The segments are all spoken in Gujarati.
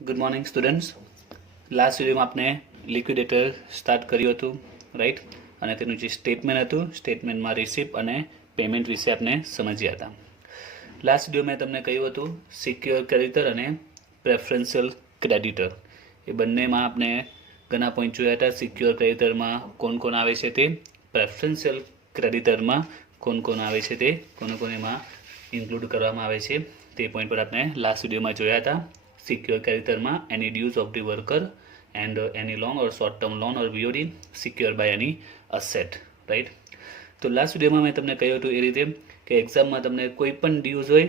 Good morning students. લાસ્ટ વિડીયોમાં આપણે લિક્વિડેટર સ્ટાર્ટ કર્યું હતું, રાઈટ? અને તેનું જે સ્ટેટમેન્ટ હતું, સ્ટેટમેન્ટમાં રિસિપ્ટ અને પેમેન્ટ વિશે આપણે સમજ્યા હતા. લાસ્ટ વિડીયો મેં તમને કહ્યું હતું સિક્યોર ક્રેડિટર અને પ્રેફરન્શિયલ ક્રેડિટર, એ બંનેમાં આપણે ઘણા પોઈન્ટ જોયા હતા. સિક્યોર ક્રેડિટરમાં કોણ આવે છે તે, પ્રેફરન્શિયલ ક્રેડિટરમાં કોણ આવે છે તે, કોને એમાં ઇન્ક્લુડ કરવામાં આવે છે તે પોઈન્ટ પર આપણે લાસ્ટ વિડીયોમાં જોયા હતા. સિક્યોર ક્રેડિટરમાં any dues of the worker and any loan or short term loan or VOD secure by any asset, right? તો લાસ્ટ વિડીયોમાં મેં તમને કહ્યું હતું એ રીતે કે એક્ઝામમાં તમને કોઈ પણ ડ્યુઝ હોય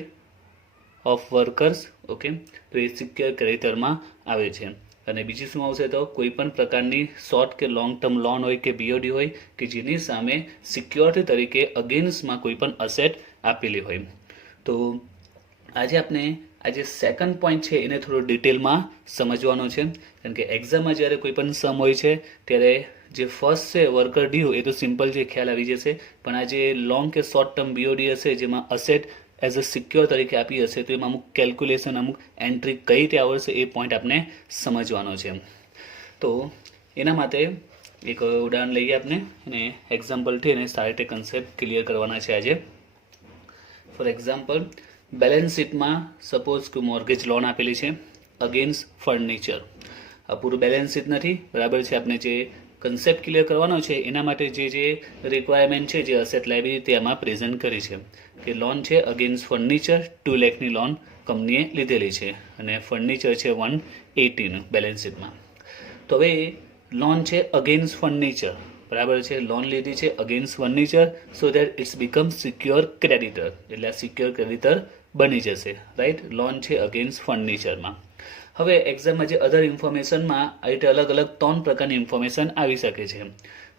ઓફ વર્કર્સ, ઓકે, તો એ સિક્યોર ક્રેડિટરમાં આવે છે. અને બીજી શું આવશે તો કોઈ પણ પ્રકારની શોર્ટ કે લોંગ ટર્મ લોન હોય કે બીઓડી હોય કે જેની સામે સિક્યોરિટી તરીકે અગેન્સ્ટમાં કોઈ પણ અસેટ આપેલી હોય. તો આજે આપણે આજે સેકન્ડ પોઈન્ટ છે એને થોડું ડિટેલમાં સમજવાનો છે, કારણ કે એક્ઝામમાં જ્યારે કોઈ પણ સમ હોય છે ત્યારે જે ફર્સ્ટ છે વર્કર ડ્યુ એ તો સિમ્પલ છે, ખ્યાલ આવી જશે. પણ આ જે લોંગ કે શોર્ટ ટર્મ બીઓડી હશે જેમાં અસેટ એઝ અ સિક્યોર તરીકે આપી હશે તો એમાં અમુક કેલ્ક્યુલેશન, અમુક એન્ટ્રી કઈ રીતે આવડશે એ પોઈન્ટ આપણે સમજવાનો છે. તો એના માટે એક ઉદાહરણ લઈએ આપણે અને એક્ઝામ્પલથી એને સારી રીતે કન્સેપ્ટ ક્લિયર કરવાના છે આજે. ફોર એક્ઝામ્પલ, બેલેન્સ શીટમાં સપોઝ કે મોર્ગેજ લોન આપેલી છે અગેન્સ્ટ ફર્નિચર. આ પૂરું બેલેન્સ શીટ નથી, બરાબર છે? આપણે જે કન્સેપ્ટ ક્લિયર કરવાનો છે એના માટે જે રિક્વાયરમેન્ટ છે, જે અસેટ લાયબિલિટી આમાં પ્રેઝન્ટ કરી છે કે લોન છે અગેન્સ્ટ ફર્નિચર 2 લાખની લોન કંપનીએ લીધેલી છે અને ફર્નિચર છે 180 બેલેન્સ શીટમાં. તો હવે લોન છે અગેન્સ્ટ ફર્નિચર, બરાબર છે? લોન લીધી છે against furniture so that it's become secure creditor, એટલે આ સિક્યોર ક્રેડિટર બની જશે, રાઈટ? લોન છે અગેન્સ્ટ ફર્નિચરમાં. હવે એક્ઝામમાં જે અધર ઇન્ફોર્મેશનમાં આ રીતે અલગ અલગ 3 પ્રકારની ઇન્ફોર્મેશન આવી શકે છે.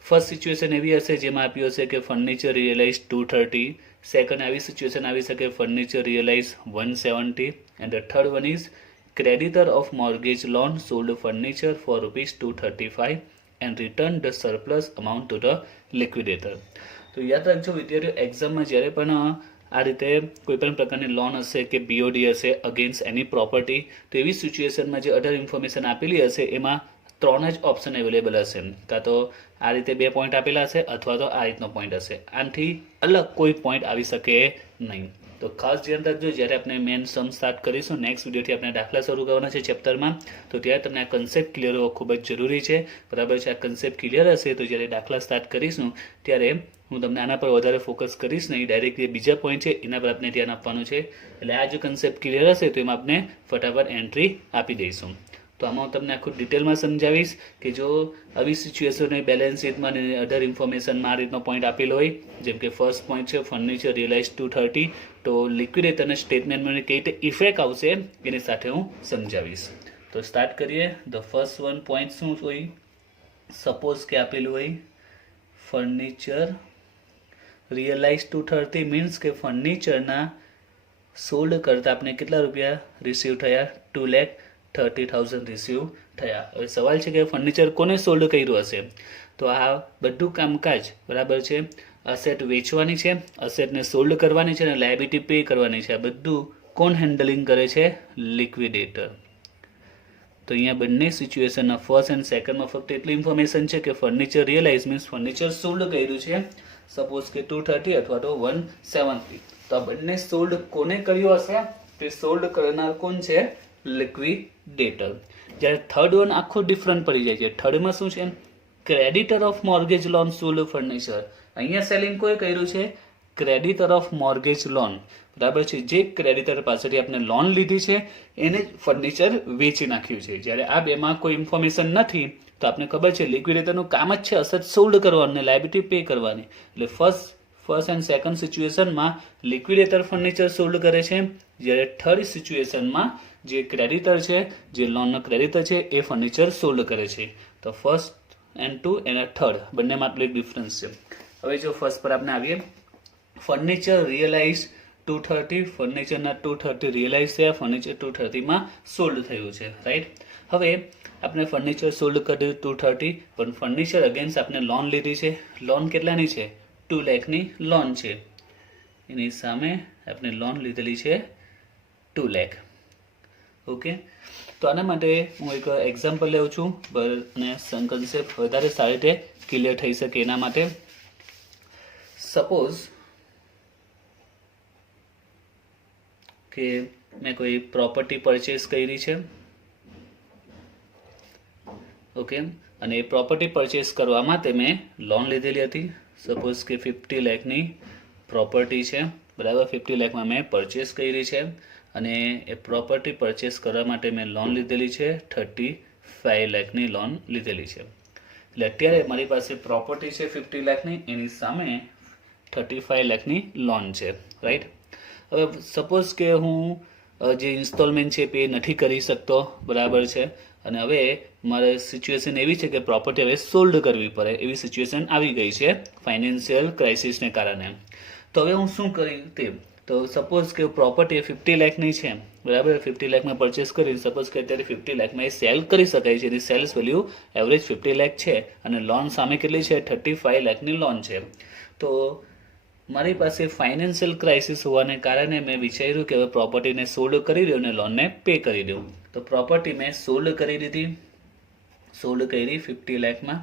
ફર્સ્ટ સિચ્યુએશન એવી હશે જેમાં આપ્યું હશે કે ફર્નિચર રિયલાઇઝ 230, સેકન્ડ આવી સિચ્યુએશન આવી શકે furniture realise 170, and the third one is creditor of mortgage loan sold furniture for ₹235 and returned the surplus amount to the liquidator. તો યાદ રાખજો વિદ્યાર્થીઓ, એક્ઝામમાં જ્યારે પણ આ રીતે કોઈ પણ પ્રકારની લોન હશે કે બીઓડી હશે અગેન્સ્ટ એની પ્રોપર્ટી, તો એવી સિચ્યુએશનમાં જે અધર ઇન્ફોર્મેશન આપેલી હશે એમાં 3 જ ઓપ્શન અવેલેબલ હશે. કાં તો આ રીતે 2 પોઈન્ટ આપેલા હશે અથવા તો આ રીતનો પોઈન્ટ હશે. આનાથી અલગ કોઈ પોઈન્ટ આવી શકે નહીં. તો ખાસ ધ્યાન રાખજો જ્યારે આપણે મેન સમ સ્ટાર્ટ કરીશું, નેક્સ્ટ વિડીયોથી આપણે દાખલા શરૂ કરવાના છે ચેપ્ટરમાં, તો ત્યારે તમને આ કન્સેપ્ટ ક્લિયર હોવો ખૂબ જ જરૂરી છે, બરાબર છે? આ કન્સેપ્ટ ક્લિયર હશે તો જ્યારે દાખલા સ્ટાર્ટ કરીશું ત્યારે હું તમને આના પર વધારે ફોકસ કરીશ નહીં, ડાયરેક્ટ જે બીજા પોઈન્ટ છે એના પર આપણે ધ્યાન આપવાનું છે. એટલે આ જો કન્સેપ્ટ ક્લિયર હશે તો એમાં આપણે ફટાફટ એન્ટ્રી આપી દઈશું. તો આમાં હું તમને આખું ડિટેલમાં સમજાવીશ કે જો આવી સિચ્યુએશન હોય બેલેન્સ શીટમાં અને અધર ઇન્ફોર્મેશનમાં આ રીતનો પોઈન્ટ આપેલો હોય, જેમ કે ફર્સ્ટ પોઈન્ટ છે ફર્નિચર રિયલાઇઝ 230, તો લિક્વિડેટરના સ્ટેટમેન્ટમાં કઈ રીતે ઇફેક્ટ આવશે એની સાથે હું સમજાવીશ. તો સ્ટાર્ટ કરીએ. ધ ફર્સ્ટ વન પોઈન્ટ શું હોય? સપોઝ કે આપેલું હોય ફર્નિચર રિયલાઇઝ 230 મીન્સ કે ફર્નિચરના સોલ્ડ કરતાં આપણે કેટલા રૂપિયા રિસીવ થયા? 2,30,000 રિસીવ થયા. હવે સવાલ છે કે ફર્નિચર કોને સોલ્ડ કર્યું હશે? તો આ બધું કામકાજ, બરાબર છે, અસેટ વેચવાની છે, અસેટને સોલ્ડ કરવાની છે અને લાયબિલિટી પે કરવાની છે. આ બધું કોણ હેન્ડલિંગ કરે છે? લિક્વિડેટર. તો અહીંયા બંને સિચ્યુએશનના ફર્સ્ટ એન્ડ સેકન્ડમાં ફક્ત એટલી ઇન્ફોર્મેશન છે કે furniture realise means furniture sold કર્યું છે, સપોઝ કે 230 અથવા તો 170. તો આ બંને સોલ્ડ કોને કર્યું હશે? તે સોલ્ડ કરનાર કોણ છે? લિક્વિડેટર. જ્યારે થર્ડ વન આખો ડિફરન્ટ પડી જાય છે. થર્ડમાં શું છે? Creditor of mortgage loan sold furniture. અહીંયા સેલિંગ કોઈ કર્યું છે? ક્રેડિટર ઓફ મોર્ગેજ લોન, બરાબર છે? જે ક્રેડિટર પાસેથી આપણે લોન લીધી છે એને ફર્નિચર વેચી નાખ્યું છે. જ્યારે આ બેમાં કોઈ ઇન્ફોર્મેશન નથી તો આપણે ખબર છે લિક્વિડેટરનું કામ જ છે અસેટ સોલ્ડ કરવાનું અને લાયબિલિટી પે કરવાની. એટલે ફર્સ્ટ એન્ડ સેકન્ડ સિચ્યુએશનમાં લિક્વિડેટર ફર્નિચર સોલ્ડ કરે છે, જ્યારે થર્ડ સિચ્યુએશનમાં જે ક્રેડિટર છે, જે લોનનો ક્રેડિટર છે એ ફર્નિચર સોલ્ડ કરે છે. તો ફર્સ્ટ એન્ડ 2 અને થર્ડ બંનેમાં આટલું એક ડિફરન્સ છે. હવે જો ફર્સ્ટ પર આપણે આવીએ, ફર્નિચર રિયલાઇઝ 230, ફર્નિચરના 230 રિયલાઇઝ થયા, ફર્નિચર 230માં સોલ્ડ થયું છે, રાઈટ? હવે આપણે ફર્નિચર સોલ્ડ કર્યું 230, પણ ફર્નિચર અગેન્સ્ટ આપણે લોન લીધી છે. લોન કેટલાની છે? 2 લાખની લોન છે. એની સામે આપણે લોન લીધેલી છે 2 લાખ. ઓકે, તો આના માટે હું એક એક્ઝામ્પલ લઉં છું અને કન્સેપ્ટ વધારે સારી રીતે ક્લિયર થઈ શકે એના માટે. સપોઝ કે મેં કોઈ પ્રોપર્ટી પરચેસ કરી છે. ઓકે, અને એ પ્રોપર્ટી પરચેસ કરવા માટે મેં લોન લીધેલી હતી. સપોઝ કે 50 લાખની પ્રોપર્ટી છે, બરાબર. 50 લાખમાં મેં પરચેસ કરી છે અને એ પ્રોપર્ટી પરચેસ કરવા માટે મેં લોન લીધેલી છે. 35 લાખની લોન લીધેલી છે. એટલે અત્યારે મારી પાસે પ્રોપર્ટી છે 50 લાખની, એની સામે 35 લાખની લોન છે, રાઈટ. હવે સપોઝ કે હું જે ઇન્સ્ટોલમેન્ટ છે પે નથી કરી શકતો, બરાબર છે, અને હવે મારે સિચ્યુએશન એવી છે કે પ્રોપર્ટી હવે સોલ્ડ કરવી પડે એવી સિચ્યુએશન આવી ગઈ છે ફાઇનાન્શિયલ ક્રાઇસિસને કારણે. તો હવે હું શું કરી તે, તો સપોઝ કે પ્રોપર્ટી 50 લાખની છે, બરાબર. 50 લાખમાં પરચેસ કરી, સપોઝ કે અત્યારે 50 લાખમાં એ સેલ કરી શકાય છે. એની સેલ્સ વેલ્યુ એવરેજ 50 લાખ છે અને લોન સામે કેટલી છે? 35 લાખની લોન છે. તો મારી પાસે ફાઇનાન્શિયલ ક્રાઇસિસ હોવાને કારણે મેં વિચાર્યું કે હવે પ્રોપર્ટીને સોલ્ડ કરી દઉં અને લોનને પે કરી દઉં. તો પ્રોપર્ટી મેં સોલ્ડ કરી દીધી, સોલ્ડ કરી 50 લાખમાં,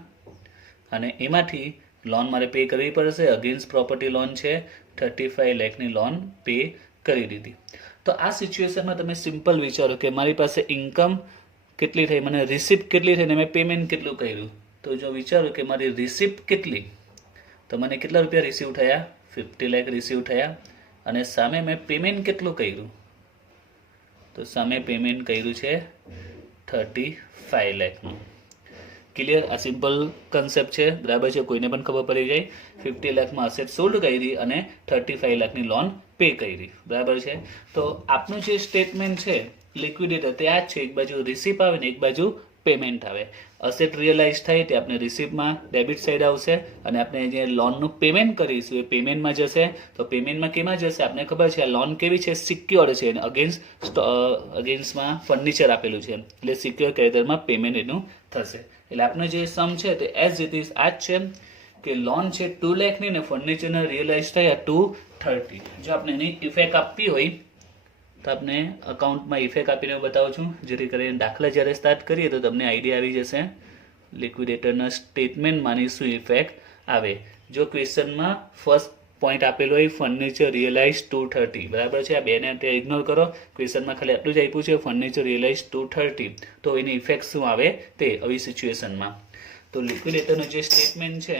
અને એમાંથી લોન મારે પે કરવી પડશે. અગેન્સ્ટ પ્રોપર્ટી લોન છે, 35 લાખની લોન પે કરી દીધી. તો આ સિચ્યુએશનમાં તમે સિમ્પલ વિચારો કે મારી પાસે ઇન્કમ કેટલી થઈ, મને રિસિપ્ટ કેટલી થઈ અને મેં પેમેન્ટ કેટલું કર્યું. તો જો વિચારો કે મારી રિસિપ્ટ કેટલી, તો મને કેટલા રૂપિયા રિસીવ થયા? 50 લાખ રિસીવ થયા. અને સામે મેં પેમેન્ટ કેટલું કર્યું? તો સામે પેમેન્ટ કર્યું છે 35 લાખનું. ક્લિયર? આ સિમ્પલ કન્સેપ્ટ છે, બરાબર છે, કોઈને પણ ખબર પડી જાય. 50 લાખમાં અસેટ સોલ્ડ કરી અને 35 લાખની લોન પે કરી, બરાબર છે. તો આપનું જે સ્ટેટમેન્ટ છે લિક્વિડેટર તે આ જ છે. એક બાજુ રિસીપ આવે ને એક બાજુ પેમેન્ટ આવે. અસેટ રિયલાઇઝ થાય તે આપણે રિસીપમાં ડેબિટ સાઈડ આવશે અને આપણે જે લોનનું પેમેન્ટ કરીશું એ પેમેન્ટમાં જશે. તો પેમેન્ટમાં કેમાં જશે? આપણે ખબર છે આ લોન કેવી છે? સિક્યોર્ડ છે અને અગેન્સ્ટમાં ફર્નિચર આપેલું છે, એટલે સિક્યોર ક્રેડિટરમાં પેમેન્ટ એનું થશે. એટલે આપનો જે સમ છે તે એઝ ઇટ ઇઝ આ જ છે કે લોન છે 2 લાખની ને ફર્નિચરના રિયલાઇઝ થયા 230. જો આપણે એની ઇફેક્ટ આપવી હોય તો આપણે અકાઉન્ટમાં ઇફેક્ટ આપીને બતાવું છું, જેથી કરીને દાખલા જ્યારે સ્ટાર્ટ કરીએ તો તમને આઈડિયા આવી જશે લિક્વિડેટરના સ્ટેટમેન્ટમાંની શું ઇફેક્ટ આવે. જો ક્વેશ્ચનમાં ફર્સ્ટ પોઈન્ટ આપેલો હોય ફર્નિચર રિયલાઇઝ 230, બરાબર છે. આ બેને અત્યારે ઇગ્નોર કરો, ક્વેશ્ચનમાં ખાલી આટલું જ આપ્યું છે ફર્નિચર રિયલાઇઝ 230. તો એની ઇફેક્ટ શું આવે તે આવી સિચ્યુએશનમાં. તો લિક્વિડેટરનું જે સ્ટેટમેન્ટ છે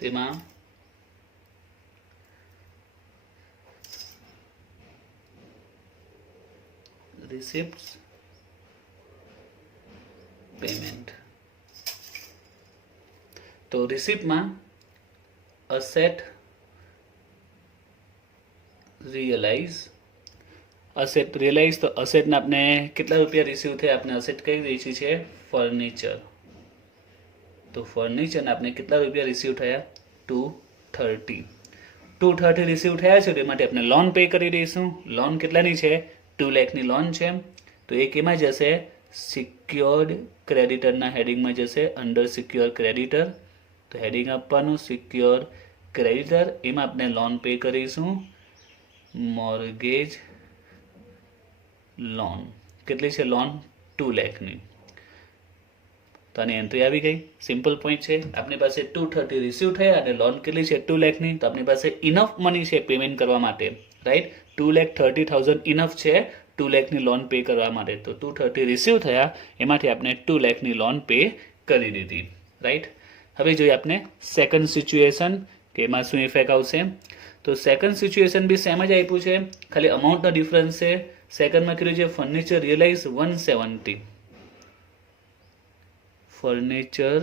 તેમાં રિસિપ્ટ્સ, પેમેન્ટ. તો રિસિપ્ટમાં અસેટ રિયલાઇઝ, તો અસેટને આપણે કેટલા રૂપિયા રિસીવ થયા? આપણે અસેટ કઈ વેચી છે? ફર્નિચર. તો ફર્નિચરના આપણે કેટલા રૂપિયા રિસીવ થયા? 230 રિસીવ થયા છે. તો એ માટે આપણે લોન પે કરી દઈશું. લોન કેટલાની છે? 2 લાખની લોન છે. તો એ કેમાં જશે? સિક્યોર્ડ ક્રેડિટરના હેડિંગમાં જશે, અંડર સિક્યોર ક્રેડિટર. તો હેડિંગ આપવાનું સિક્યોર ક્રેડિટર. એમાં આપણે લોન પે કરીશું, મોર્ગેજ લોન. કેટલી છે લોન? 2 લાખની. તો આની એન્ટ્રી આવી ગઈ. સિમ્પલ પોઈન્ટ છે. આપણી પાસે 230 રિસીવ થયા અને લોન કેટલી છે? 2 લાખની. તો આપણી પાસે ઇનફ મની છે પેમેન્ટ કરવા માટે, રાઈટ. 2,30,000 ઇનફ છે 2 લાખની લોન પે કરવા માટે. તો 230 રિસીવ થયા, એમાંથી આપણે 2 લાખની લોન પે કરી દીધી, રાઈટ. હવે જોઈએ આપણે સેકન્ડ સિચ્યુએશન કે એમાં શું ઇફેક્ટ આવશે. તો સેકન્ડ સિચ્યુએશન બી સેમ જ આપ્યું છે, ખાલી અમાઉન્ટનો ડિફરન્સ છે. સેકન્ડમાં કીધું છે ફર્નિચર રિયલાઇઝ 170, ફર્નિચર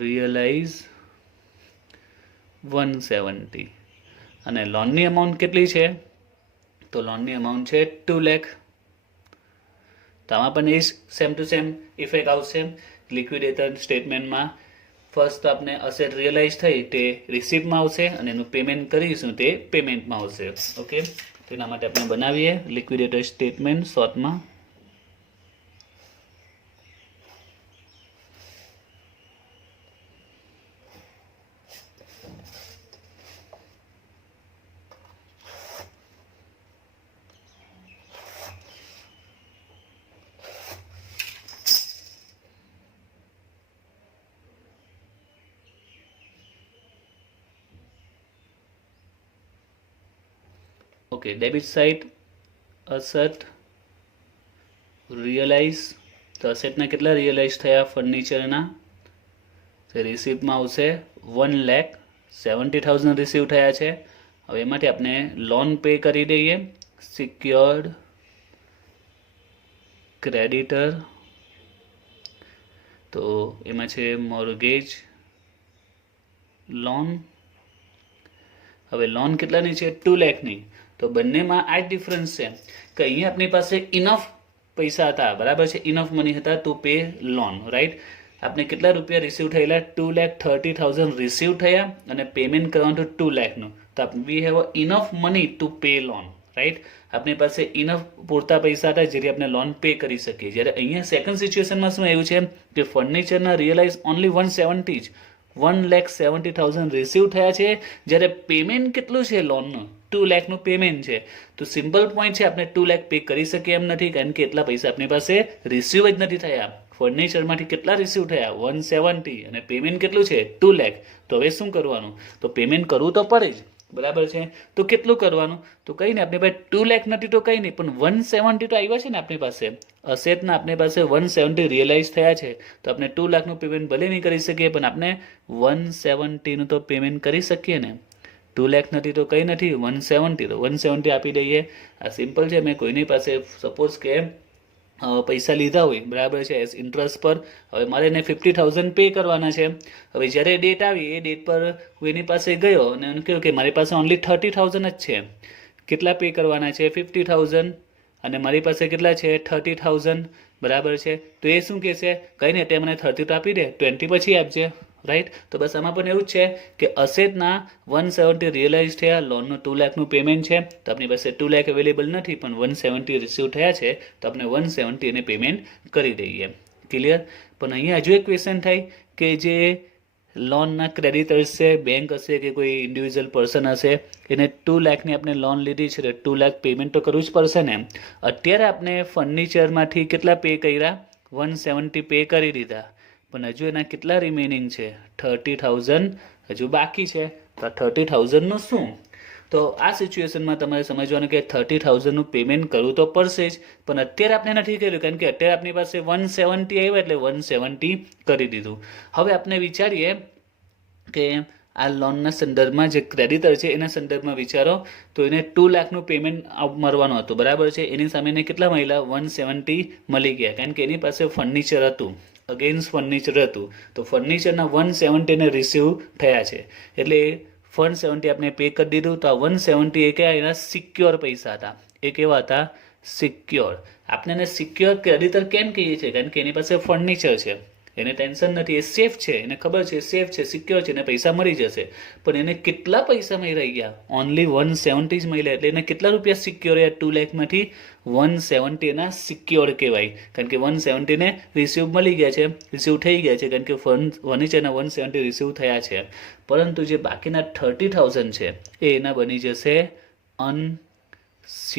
રિયલાઇઝ 170 અને લોનની અમાઉન્ટ કેટલી છે? તો લોનની અમાઉન્ટ છે 2 લાખ. તો આમાં પણ એ સેમ ટુ સેમ ઇફેક્ટ આવશે. લિક્વિડેટર સ્ટેટમેન્ટમાં ફર્સ્ટ આપણે અસેટ રિયલાઇઝ થઈ તે રિસીપ્ટમાં આવશે અને એનું પેમેન્ટ કરીશું તે પેમેન્ટમાં આવશે. ઓકે, તેના માટે આપણે બનાવીએ લિક્વિડેટર સ્ટેટમેન્ટ શોર્ટમાં. Okay, debit side asset realise. તો અસેટના કેટલા રિયલાઇઝ થયા ફર્નિચરના? તો રિસીપ્ટમાં આવશે 1,70,000 રિસીવ થયા છે. હવે એમાંથી આપણે લોન પે કરી દઈએ. સિક્યોર્ડ ક્રેડિટર, તો એમાં છે મોર્ગેજ લોન. હવે લોન કેટલાની છે? 2 લાખની. તો બંનેમાં આ જ ડિફરન્સ છે કે અહીંયા આપણી પાસે ઇનફ પૈસા હતા, બરાબર છે, ઇનફ મની હતા ટુ પે લોન, રાઈટ. આપણે કેટલા રૂપિયા રિસીવ થયેલા? 2,30,000 રિસીવ થયા અને પેમેન્ટ કરવાનું 2 લાખનું. તો we have enough money to pay loan, right. આપણી પાસે ઇનફ પૂરતા પૈસા હતા જેથી આપણે લોન પે કરી શકીએ. જ્યારે અહીંયા સેકન્ડ સિચ્યુએશનમાં શું આવ્યું છે કે ફર્નિચરના રિયલાઇઝ ઓનલી 170 જ, 1,70,000 રિસીવ થયા છે, જ્યારે પેમેન્ટ કેટલું છે લોનનું? 2 લાખનું પેમેન્ટ છે. તો સિમ્પલ પોઈન્ટ છે, આપણે 2 લાખ પે કરી શકીએ એમ નથી, કારણ કે એટલા પૈસા આપણી પાસે રિસીવ જ નથી થયા. ફર્નિચરમાંથી કેટલા રિસીવ થયા? 170, અને પેમેન્ટ કેટલું છે? 2 લાખ. તો હવે શું કરવાનું? તો પેમેન્ટ કરવું તો પડે જ, બરાબર છે. તો કેટલું કરવાનું? તો કંઈ નહીં, આપણી પાસે 2 લાખ નથી તો કંઈ નહીં, પણ 170 તો આવ્યા છે ને આપણી પાસે. અસેટના આપણી પાસે 170 રિયલાઇઝ થયા છે. તો આપણે 2 લાખનું પેમેન્ટ ભલે નહીં કરી શકીએ, પણ આપણે 170નું તો પેમેન્ટ કરી શકીએ ને. 2 લાખ નથી તો કંઈ નથી, 170, તો 170 આપી દઈએ. આ સિમ્પલ છે. મેં કોઈની પાસે સપોઝ કે પૈસા લીધા હોય, બરાબર છે, એઝ ઇન્ટરેસ્ટ પર. હવે મારે એને 50,000 પે કરવાના છે. હવે જ્યારે ડેટ આવી એ ડેટ પર હું એની પાસે ગયો અને એને કહ્યું કે મારી પાસે ઓનલી 30,000 જ છે. કેટલા પે કરવાના છે? 50,000. અને મારી પાસે કેટલા છે? 30,000, બરાબર છે. તો એ શું કહેશે? કંઈ નહીં, તે મને 30 તો આપી દે, 20 પછી આપજે, રાઈટ. તો બસ આમાં પણ એવું જ છે કે અસેટના 170 રિયલાઇઝ થયા, લોનનું 2 લાખનું પેમેન્ટ છે. તો આપણી પાસે 2 લાખ અવેલેબલ નથી, પણ 170 રિસીવ થયા છે, તો આપણે 170 એને પેમેન્ટ કરી દઈએ. ક્લિયર? પણ અહીંયા હજુ એક ક્વેશ્ચન થાય કે જે લોનના ક્રેડિટર્સ છે, બેંક હશે કે કોઈ ઇન્ડિવિજ્યુઅલ પર્સન હશે, એને 2 લાખની આપણે લોન લીધી છે, 2 લાખ પેમેન્ટ તો કરવું જ પડશે ને. અત્યારે આપણે ફર્નિચરમાંથી કેટલા પે કર્યા? 170 પે કરી દીધા, પણ હજુ એના કેટલા રિમેનિંગ છે? 30,000 હજુ બાકી છે. તો 30,000નું શું? તો આ સિચ્યુએશનમાં તમારે સમજવાનું કે 30,000નું પેમેન્ટ કરવું તો પડશે જ, પણ અત્યારે આપણે નથી કર્યું, કારણ કે અત્યારે આપણી પાસે 170 આવ્યા એટલે 170 કરી દીધું. હવે આપણે વિચારીએ કે આ લોનના સંદર્ભમાં જે ક્રેડિટર છે એના સંદર્ભમાં વિચારો, તો એને 2 લાખનું પેમેન્ટ મળવાનું હતું, બરાબર છે. એની સામે એને કેટલા મળ્યા? 170 મળી ગયા, કારણ કે એની પાસે ફર્નિચર હતું, અગેન્સ્ટ ફર્નિચર હતું. તો ફર્નિચરના 170 ને રિસીવ થયા છે, એટલે 170 આપણે પે કરી દીધું. તો આ 170 એ કયા? એના સિક્યોર પૈસા હતા. એ કેવા હતા? સિક્યોર. આપણે એને સિક્યોર ક્રેડિટર કેમ કહીએ છીએ? કારણ કે એની પાસે ફર્નિચર છે, એને ટેન્શન નથી, એ સેફ છે, એને ખબર છે સેફ છે, સિક્યોર છે, એને પૈસા મળી જશે. પણ એને કેટલા પૈસા મળી ગયા? ઓનલી 170 જ મળ્યા. એટલે એને કેટલા રૂપિયા સિક્યોર? 2 લાખમાંથી 170 એના સિક્યોર કહેવાય, કારણ કે 170 ને રિસીવ મળી ગયા છે, રિસીવ થઈ ગયા છે, કારણ કે ફર્નિચરના 170 રિસીવ થયા છે. પરંતુ જે બાકીના 30,000 છે એ એના બની જશે અનસિક્યોર્ડ.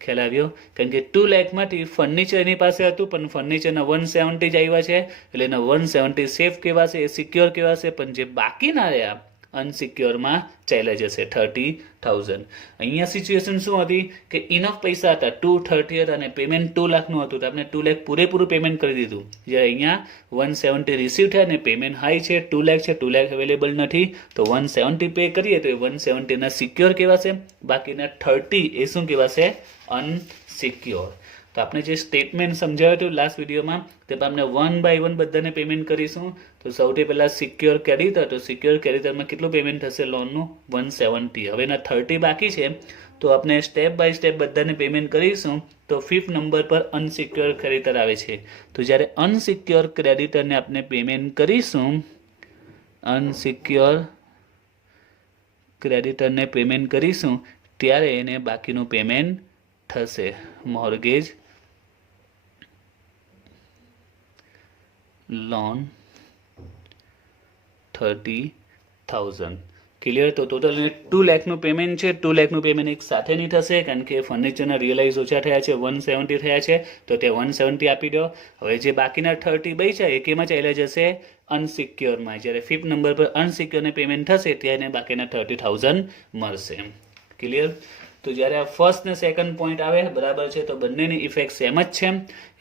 ખ્યાલ આવ્યો? કારણ કે 2 લાખમાંથી ફર્નિચર એની પાસે હતું, પણ ફર્નિચરના 170 જ આવ્યા છે, એટલે એના 170 સેફ કહેવાશે, એ સિક્યોર કહેવાશે. પણ જે બાકીના રહ્યા અનસિક્યોરમાં ચાલ્યા જશે 30,000. અહીંયા સિચ્યુએશન શું હતી કે ઇનફ પૈસા હતા, 230 હતા, અને પેમેન્ટ 2 લાખનું હતું, તો આપણે 2 લાખ પૂરેપૂરું પેમેન્ટ કરી દીધું. જ્યારે અહીંયા 170 રિસીવ થયા અને પેમેન્ટ હાઈ છે, 2 લાખ છે, 2 લાખ અવેલેબલ નથી, તો 170 પે કરીએ તો એ 170 ના સિક્યોર કહેવાશે, બાકીના 30 એ શું કહેવાશે? અનસિક્યોર. તો આપણે જે સ્ટેટમેન્ટ સમજાવ્યું હતું લાસ્ટ વિડીયોમાં, તે આપણે 1 બાય 1 બધાને પેમેન્ટ કરીશું. તો સૌથી પહેલાં સિક્યોર ક્રેડિટર, તો સિક્યોર ક્રેડિટરમાં કેટલું પેમેન્ટ થશે લોનનું? 170. હવે એના 30 બાકી છે, તો આપણે સ્ટેપ બાય સ્ટેપ બધાને પેમેન્ટ કરીશું. તો 5th નંબર પર અનસિક્યોર ક્રેડિટર આવે છે. તો જ્યારે અનસિક્યોર ક્રેડિટરને આપણે પેમેન્ટ કરીશું, અનસિક્યોર ક્રેડિટરને પેમેન્ટ કરીશું, ત્યારે એને બાકીનું પેમેન્ટ થશે. Mortgage loan 30,000. ક્લિયર? તો ટોટલ 2 લાખનું પેમેન્ટ છે. 2 લાખનું પેમેન્ટ એક સાથે નહીં થશે કારણ કે ફર્નિચરના રિયલાઇઝ ઓછા થયા છે, 170 થયા છે, તો તે 170 આપી દો. હવે જે બાકીના 30 બચ્યા એ કેમાં ચાલ્યા જશે? અનસિક્યોરમાં. જ્યારે 5th નંબર પર અનસિક્યોરને પેમેન્ટ થશે ત્યારે એને બાકીના 30,000 મળશે. ક્લિયર? તો જ્યારે આ ફર્સ્ટ ને સેકન્ડ પોઈન્ટ આવે, બરાબર છે, તો બંનેની ઇફેક્ટ સેમ જ છે.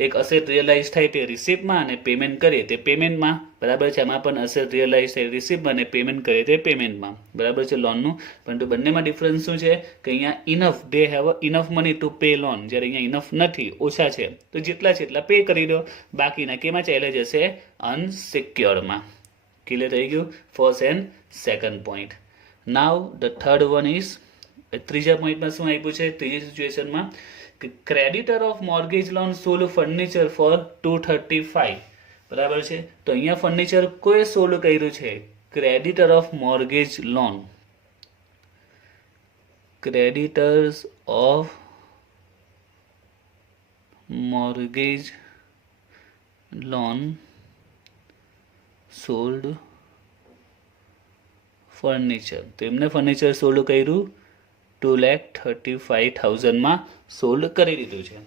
એક અસેટ રિયલાઇઝ થાય તે રિસિપ્ટમાં અને પેમેન્ટ કરીએ તે પેમેન્ટમાં, બરાબર છે. આમાં પણ અસેટ રિયલાઇઝ થાય રિસિપ્ટમાં અને પેમેન્ટ કરીએ તે પેમેન્ટમાં, બરાબર છે, લોનનું. પરંતુ બંનેમાં ડિફરન્સ શું છે કે અહીંયા enough, they have enough money to pay loan. જ્યારે અહીંયા ઇનફ નથી, ઓછા છે, તો જેટલા છે એટલા પે કરી દો. બાકીના કેમાં ચાલ્યા જશે? અનસિક્યોરમાં. ક્લિયર થઈ ગયું? First and second point. Now the third one is, ત્રીજા પોઈન્ટમાં શું આપ્યું છે? ત્રીજી સિચ્યુએશનમાં કે creditor of mortgage loan sold furniture for 235, બરાબર છે. તો અહીંયા ફર્નિચર કોઈ સોલ્ડ કર્યું છે? Creditor of mortgage loan, creditors of mortgage loan sold furniture. તો એમને ફર્નિચર સોલ્ડ કર્યું 2,35,000 માં સોલ્ડ કરી દીધું છે.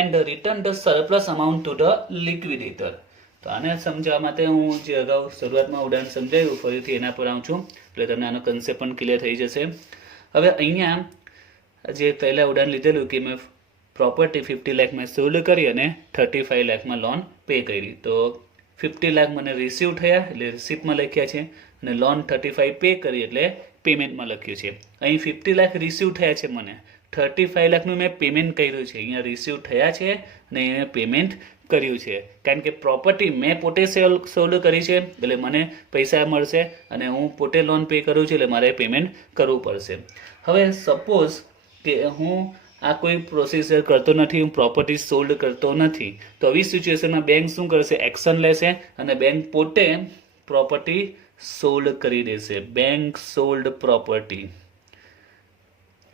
And return the surplus amount to the liquidator. તો આને સમજાવવા માટે હું જે અગાઉ શરૂઆતમાં ઉદાહરણ સમજાવ્યું ફરીથી એના પર આવું છું, એટલે તમને આનો કન્સેપ્ટ પણ ક્લિયર થઈ જશે. હવે અહીંયા જે પહેલાં ઉદાહરણ લીધેલું કે મેં પ્રોપર્ટી 50 લાખ મેં સોલ્ડ કરી અને 35 લાખમાં લોન પે કરી. તો 50 લાખ મને રિસીવ થયા એટલે રિસિપ્ટમાં લખ્યા છે, અને લોન 35 પે કરી એટલે પેમેન્ટમાં લખ્યું છે. અહીં 50 લાખ રિસીવ થયા છે, મને 35 લાખનું મેં પેમેન્ટ કર્યું છે. અહીંયા રિસીવ થયા છે અને મેં પેમેન્ટ કર્યું છે. કારણ કે પ્રોપર્ટી મેં પોતે સોલ્ડ કરી છે એટલે મને પૈસા મળશે, અને હું પોતે લોન પે કરું છું એટલે મારે પેમેન્ટ કરવું પડશે. હવે સપોઝ કે હું આ કોઈ પ્રોસીજર કરતો નથી, હું પ્રોપર્ટી સોલ્ડ કરતો નથી, તો આવી સિચ્યુએશનમાં બેંક શું કરશે? એક્શન લેશે અને બેંક પોતે પ્રોપર્ટી સોલ્ડ કરી દેશે. Bank sold property.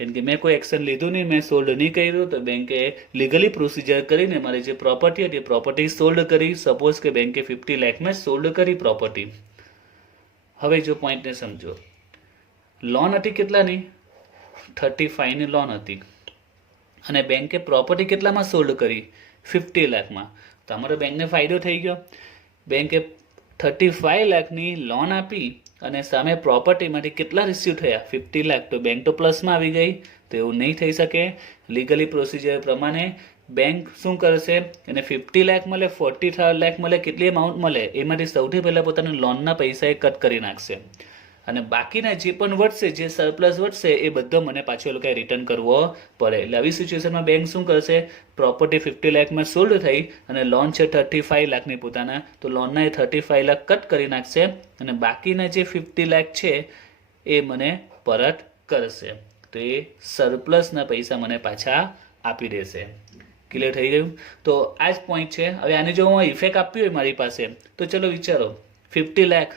કેમ કે મેં કોઈ એક્શન લીધું નહીં, મેં સોલ્ડ નહીં કર્યું, તો બેંકે લીગલી પ્રોસિજર કરીને મારી જે પ્રોપર્ટી હતી પ્રોપર્ટી સોલ્ડ કરી. સપોઝ કે બેંકે 50 લાખમાં સોલ્ડ કરી પ્રોપર્ટી. હવે જો પોઈન્ટને સમજો, લોન હતી કેટલાની? 35ની લોન હતી, અને બેંકે પ્રોપર્ટી કેટલામાં સોલ્ડ કરી? 50 લાખમાં. તો અમારો બેંકને ફાયદો થઈ ગયો. બેંકે 35 લાખની લોન આપી અને સામે પ્રોપર્ટીમાંથી કેટલા રિસીવ થયા? 50 લાખ. તો બેંક તો પ્લસમાં આવી ગઈ. તો એવું નહીં થઈ શકે. લીગલી પ્રોસિજર પ્રમાણે બેંક શું કરશે? એને 50 લાખ મળે, 40 લાખ મળે, કેટલી અમાઉન્ટ મળે એમાંથી સૌથી પહેલાં પોતાના લોનના પૈસા એ કટ કરી નાખશે, અને બાકીના જે પણ વધશે, જે સરપ્લસ વધશે એ બધો મને પાછો લોકોએ રિટર્ન કરવો પડે. એટલે આવી સિચ્યુએશનમાં બેંક શું કરશે? પ્રોપર્ટી 50 લાખમાં સોલ્ડ થઈ અને લોન છે 35 લાખની પોતાના, તો લોનના એ 35 લાખ કટ કરી નાખશે અને બાકીના જે 50 લાખ છે એ મને પરત કરશે. તો એ સરપ્લસના પૈસા મને પાછા આપી દેશે. ક્લિયર થઈ ગયું? તો આ જ પોઈન્ટ છે. હવે આની જો હું ઇફેક્ટ આપવી હોય મારી પાસે, તો ચલો વિચારો, 50 લાખ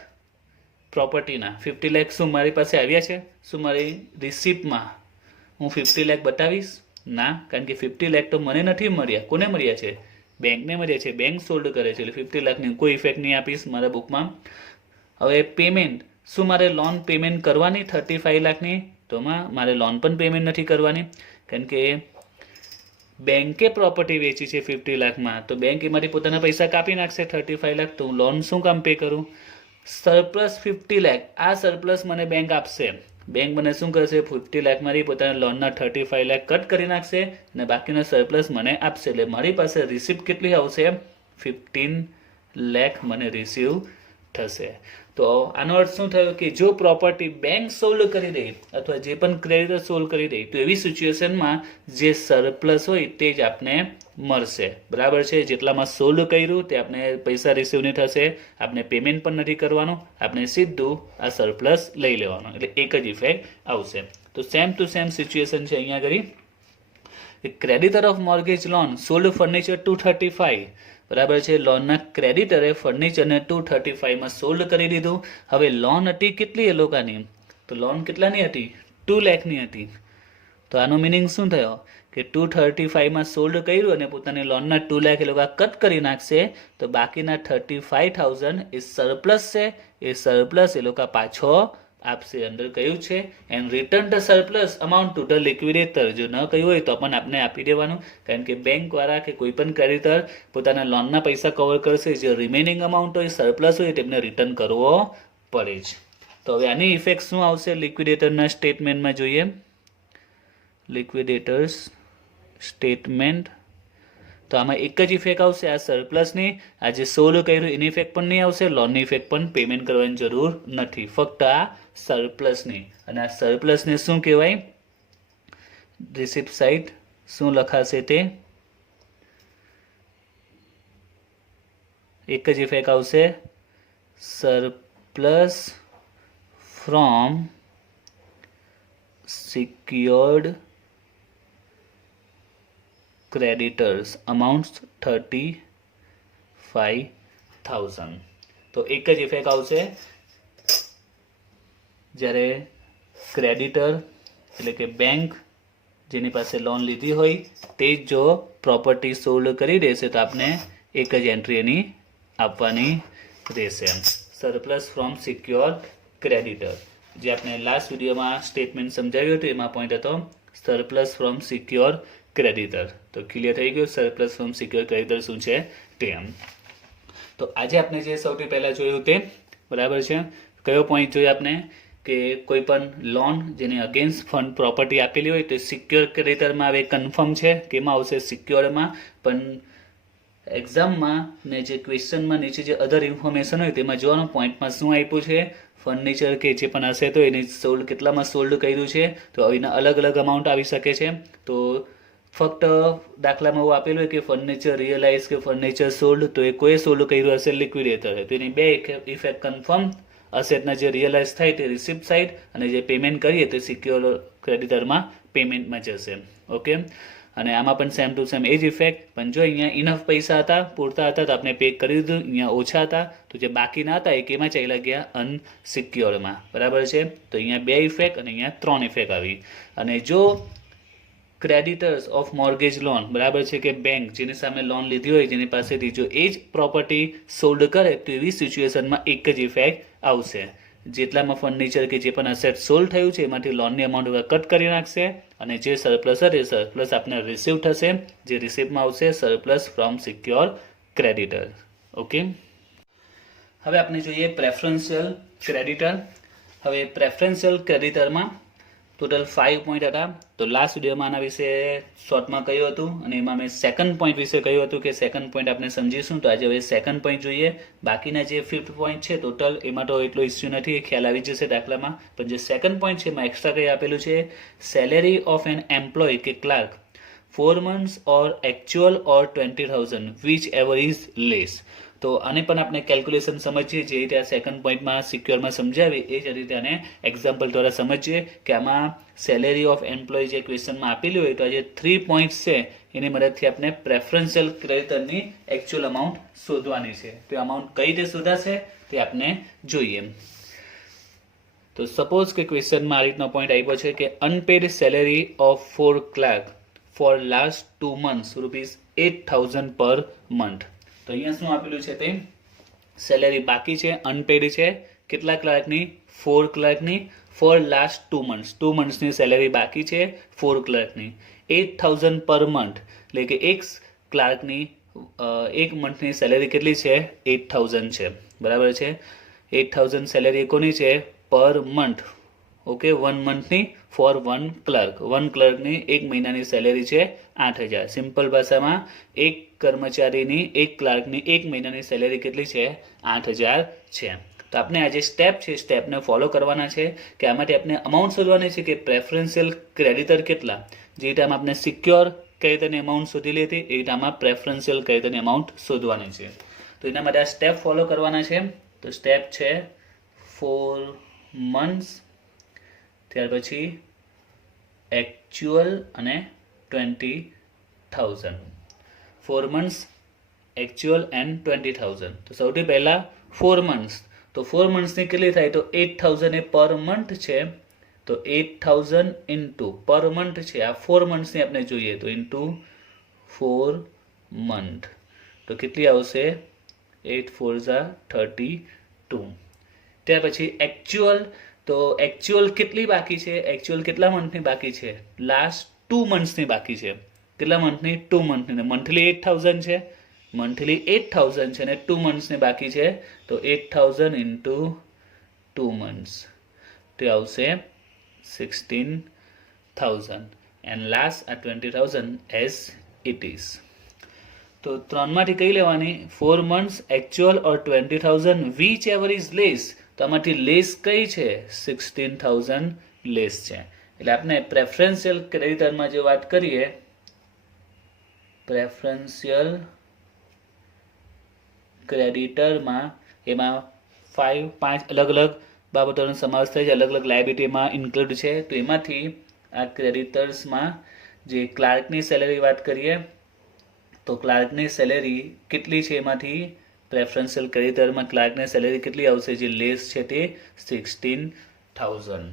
પ્રોપર્ટીના 50 લાખ શું મારી પાસે આવ્યા છે? શું મારી રિસિપ્ટમાં હું 50 લાખ બતાવીશ? ના, કારણ કે 50 લાખ તો મને નથી મળ્યા. કોને મળ્યા છે? બેંકને મળ્યા છે. બેંક સોલ્ડ કરે છે એટલે 50 લાખની કોઈ ઇફેક્ટ નહીં આપીશ મારા બુકમાં. હવે પેમેન્ટ, શું મારે લોન પેમેન્ટ કરવાની 35 લાખની? તો મારે લોન પણ પેમેન્ટ નથી કરવાની, કારણ કે બેંકે પ્રોપર્ટી વેચી છે 50 લાખમાં, તો બેંક એમાંથી પોતાના પૈસા કાપી નાખશે 35 લાખ. તો હું લોન શું કામ પે કરું? સરપ્લસ 50 લાખ, આ સરપ્લસ મને બેંક આપશે. બેંક મને શું કરશે? 50 લાખમાંથી પોતાના લોનના 35 લાખ કટ કરી નાખશે અને બાકીનો સરપ્લસ મને આપશે. એટલે મારી પાસે રિસિપ્ટ કેટલી આવશે? 15 લાખ મને રિસીવ થશે. તો આનો અર્થ શું થયો કે જો પ્રોપર્ટી બેંક સોલ્ડ કરી દે અથવા જે પણ ક્રેડિટર સોલ્ડ કરી દે, તો એવી સિચ્યુએશનમાં જે સરપ્લસ હોય તે જ આપને મળશે. બરાબર છે? જેટલામાં સોલ્ડ કર્યું તે આપણે પૈસા રિસીવ નહીં થશે, આપણે પેમેન્ટ પણ નથી કરવાનું, આપણે સીધું આ સરપ્લસ લઈ લેવાનું. એટલે એક જ ઇફેક્ટ આવશે. તો સેમ ટુ સેમ સિચ્યુએશન છે અહીંયા આગળ. Creditor of mortgage loan sold furniture 235, બરાબર છે. લોનના ક્રેડિટરે ફર્નિચરને 235માં સોલ્ડ કરી દીધું. હવે લોન હતી કેટલી એ લોકોની? તો લોન કેટલાની હતી? 2 લાખની હતી. તો આનો મિનિંગ શું થયો કે 235 સોલ્ડ કર્યું અને પોતાની લોનના 2 લાખ એ લોકો કટ કરી નાખશે, તો બાકીના 35,000 એ સરપ્લસ છે, એ સરપ્લસ એ લોકો પાછો આપશે. અંદર કહ્યું છે and return the surplus amount to the liquidator. જો ન કહ્યું હોય તો પણ આપણે આપી દેવાનું, કારણ કે બેંકવાળા કે કોઈ પણ ક્રેડિટર પોતાના લોનના પૈસા કવર કરશે, જે રિમેનિંગ અમાઉન્ટ હોય સરપ્લસ હોય તેમને રિટર્ન કરવો પડે છે. તો હવે આની ઇફેક્ટ શું આવશે લિક્વિડેટરના સ્ટેટમેન્ટમાં જોઈએ. લિક્વિડેટર્સ સ્ટેટમેન્ટ, તો આમાં એક જ ઇફેક્ટ આવશે આ સરપ્લસની. આ જે સોલ્ડ કર્યું એની ઇફેક્ટ પણ નહીં આવશે, લોનની ઇફેક્ટ પણ પેમેન્ટ કરવાની જરૂર નથી, ફક્ત આ સરપ્લસની. અને આ સરપ્લસને શું કહેવાય, રિસિપ્ટ સાઇડ શું લખાશે તે એક જ ઇફેક્ટ આવશે, surplus from secured creditors amounts 35,000. તો એક જ ઇફેક્ટ આવશે જ્યારે ક્રેડિટર એટલે કે બેંક જેની પાસે લોન લીધી હોય તે જો પ્રોપર્ટી સોલ્ડ કરી દેશે તો આપણે એક જ એન્ટ્રી એની આપવાની રહેશે. સરપ્લસ ફ્રોમ સિક્યોર ક્રેડિટર, જે આપણે લાસ્ટ વિડીયોમાં સ્ટેટમેન્ટ સમજાવ્યું હતું એમાં પોઈન્ટ હતો સરપ્લસ ફ્રોમ સિક્યોર ક્રેડિટર. તો ક્લિયર થઈ ગયું સરપ્લસ ફ્રોમ સિક્યોર ક્રેડિટર શું છે તેમ. તો આજે આપણે જે સૌથી પહેલાં જોયું તે બરાબર છે. કયો પોઈન્ટ જોયો આપણે કે કોઈ પણ લોન જેની અગેન્સ્ટ ફંડ પ્રોપર્ટી આપેલી હોય તો સિક્યોર ક્રેડિટરમાં આવે, કન્ફર્મ છે કેમાં આવશે સિક્યોરમાં. પણ એક્ઝામમાં ને જે ક્વેશ્ચનમાં નીચે જે અધર ઇન્ફોર્મેશન હોય તેમાં જોવાનું પોઈન્ટમાં શું આપ્યું છે, ફર્નિચર કે જે પણ હશે તો એની સોલ્ડ કેટલામાં સોલ્ડ કર્યું છે, તો એના અલગ અલગ અમાઉન્ટ આવી શકે છે. તો ફક્ત દાખલામાં એવું આપેલું હોય કે ફર્નિચર રિયલાઇઝ કે ફર્નિચર સોલ્ડ, તો એ કોઈ સોલ્ડ કર્યું હશે લિક્વિડેટર, તો એની બે ઇફેક્ટ કન્ફર્મ, અસેટના જે રિયલાઇઝ થાય તે રિસિપ્ટ સાઇડ અને જે પેમેન્ટ કરીએ તે સિક્યોર ક્રેડિટરમાં પેમેન્ટમાં જશે. ઓકે, અને આમાં પણ સેમ ટુ સેમ એ જ ઇફેક્ટ. પણ જો અહીંયા ઇનફ પૈસા હતા, પૂરતા હતા તો આપણે પે કરી દીધું, અહીંયા ઓછા હતા તો જે બાકીના હતા એ કેમાં ચાલ્યા ગયા અનસિક્યોરમાં. બરાબર છે. તો અહીંયા બે ઇફેક્ટ અને અહીંયા ત્રણ ઇફેક્ટ આવી. અને જો ક્રેડિટર્સ ઓફ મોર્ગેજ લોન, બરાબર છે કે બેંક જેની સામે લોન લીધી હોય જેની પાસેથી જો એ જ પ્રોપર્ટી સોલ્ડ કરે તો એવી સિચ્યુએશનમાં એક જ ઇફેક્ટ આવશે. જેટલામાં ફર્નિચર કે જે પણ અસેટ સોલ્ડ થયું છે એમાંથી લોનની અમાઉન્ટ કટ કરી નાખશે અને જે સરપ્લસ હશે સરપ્લસ આપણે રિસીવ થશે, જે રિસીવમાં આવશે surplus from secure creditor. Okay, હવે આપણે જોઈએ પ્રેફરન્શિયલ ક્રેડિટર. હવે પ્રેફરન્શિયલ ક્રેડિટરમાં ટોટલ 5 પોઈન્ટ હતા. તો લાસ્ટ વિડીયોમાં આના વિશે શોર્ટમાં કહ્યું હતું અને એમાં મેં સેકન્ડ પોઈન્ટ વિશે કહ્યું હતું કે સેકન્ડ પોઈન્ટ આપણે સમજીશું. તો આજે હવે સેકન્ડ પોઈન્ટ જોઈએ. બાકીના જે 5th પોઈન્ટ છે ટોટલ એમાં તો એટલો ઇસ્યુ નથી, ખ્યાલ આવી જશે દાખલામાં. પણ જે સેકન્ડ પોઈન્ટ છે એમાં એક્સ્ટ્રા કંઈ આપેલું છે, સેલેરી ઓફ એન એમ્પ્લોય કે clerk 4 months or actual or 20,000 which ever is less. તો આને પણ આપણે કેલ્ક્યુલેશન સમજીએ જે રીતે આ સેકન્ડ પોઈન્ટમાં સિક્યોરમાં સમજાવી એ જ રીતે આને એક્ઝામ્પલ દ્વારા સમજીએ કે આમાં સેલેરી ઓફ એમ્પ્લોય જે ક્વેશ્ચનમાં આપેલી હોય તો આ જે 3 પોઈન્ટ્સ છે એની મદદથી આપણે પ્રેફરન્શિયલ ક્રેડિટરની એકચ્યુઅલ અમાઉન્ટ શોધવાની છે. તો અમાઉન્ટ કઈ રીતે શોધાશે તે આપણે જોઈએ. તો સપોઝ કે ક્વેશ્ચનમાં આ રીતનો પોઈન્ટ આપ્યો છે કે unpaid salary of 4 clerk for last 2 months ₹8,000 per month. તો અહીંયા શું આપેલું છે તે સેલેરી બાકી છે, અનપેડ છે, કેટલા ક્લાર્કની 4 ક્લાર્કની ફોર લાસ્ટ 2 months, 2 monthsની સેલેરી બાકી છે 4 ક્લાર્કની, 8,000 પર મંથ, એટલે કે એક ક્લાર્કની એક મંથની સેલેરી કેટલી છે 8,000 છે. બરાબર છે. 8,000 સેલેરી કોની છે પર મંથ. ઓકે, 1 monthની ફોર 1 ક્લર્ક, 1 ક્લર્કની એક મહિનાની સેલેરી છે 8,000. સિમ્પલ ભાષામાં એક કર્મચારીની એક ક્લાર્કની એક મહિનાની સેલેરી કેટલી છે 8,000 છે. તો આપણે આ જે સ્ટેપ છે સ્ટેપને ફોલો કરવાના છે કે આમાંથી આપણે અમાઉન્ટ શોધવાની છે કે પ્રેફરન્શિયલ ક્રેડિટર કેટલા. જે રીતે આમાં આપણે સિક્યોર ક્રેડિટરની અમાઉન્ટ શોધી લીધી એ રીતે આમાં પ્રેફરન્શિયલ ક્રેડિટરની અમાઉન્ટ શોધવાની છે. તો એના માટે આ સ્ટેપ ફોલો કરવાના છે. તો સ્ટેપ છે 4 months, ત્યાર પછી એકચ્યુઅલ અને 20,000. 4 months, એકચ્યુઅલ એન્ડ 20,000. તો સૌથી પહેલાં 4 months. તો 4 monthsની કેટલી થાય તો 8,000 એ પર મંથ છે. તો તો 8000 ઇન્ટુ પર મંથ છે, આ 4 મંથ્સની આપણે જોઈએ તો ઇન્ટુ 4 મંથ, તો કેટલી આવશે 8 4 32. ત્યાર પછી એકચ્યુઅલ, તો એકચ્યુઅલ કેટલી બાકી છે, એકચ્યુઅલ કેટલા મંથની બાકી છે, લાસ્ટ 2 મંથ્સની બાકી છે. કેટલા મંથની, 2 મંથની. મંથલી 8000 છે, મંથલી 8000 છે અને 2 મંથ્સની બાકી છે, તો 8000 ઇન્ટુ 2 મંથ્સ, તે આવશે 16000 એન્ડ લાસ્ટ આ 20000 એઝ ઇટ ઇઝ. તો ત્રણમાંથી કઈ લેવાની, 4 months actual or 20000, whichever is less, તો આમાંથી લેસ કઈ છે, 16000 લેસ છે. એટલે આપણે પ્રેફરન્શિયલ ક્રેડિટરમાં જે વાત કરીએ, પ્રેફરન્શિયલ ક્રેડિટરમાં એમાં 5 અલગ અલગ બાબતોનો સમાવેશ થાય છે, અલગ અલગ લાયબિલિટીમાં ઇન્ક્લુડ છે. તો એમાંથી આ ક્રેડિટર્સમાં જે ક્લાર્કની સેલેરી વાત કરીએ, તો ક્લાર્કની સેલેરી કેટલી છે, એમાંથી પ્રેફરન્શિયલ ક્રેડિટરમાં ક્લાર્કની સેલેરી કેટલી આવશે, જે લેસ છે તે 16000.